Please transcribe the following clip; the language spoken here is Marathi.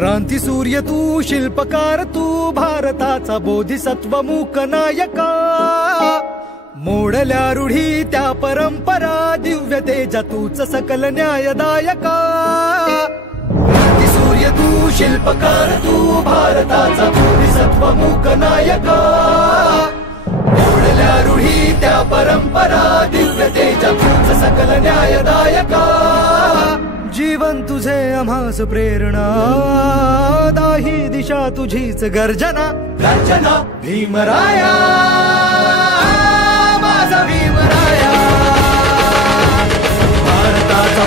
क्रांती सूर्य तू, शिल्पकार तू, भारताचा बोधिसत्व मूक नायका. मोडल्या रूढी त्या परंपरा, दिव्य तेजा तूच सकल न्यायदायका. क्रांती सूर्य तू, शिल्पकार तू, भारताचा बोधिसत्व मूक नायका. मोडल्या रूढी त्या परंपरा, दिव्य तेजा तूच सकल न्यायदायका. जीवन तुझे आम्हास प्रेरणा, दाही दिशा तुझीच गर्जना. गर्जना भीमराया, माझा भीमराया, भारताचा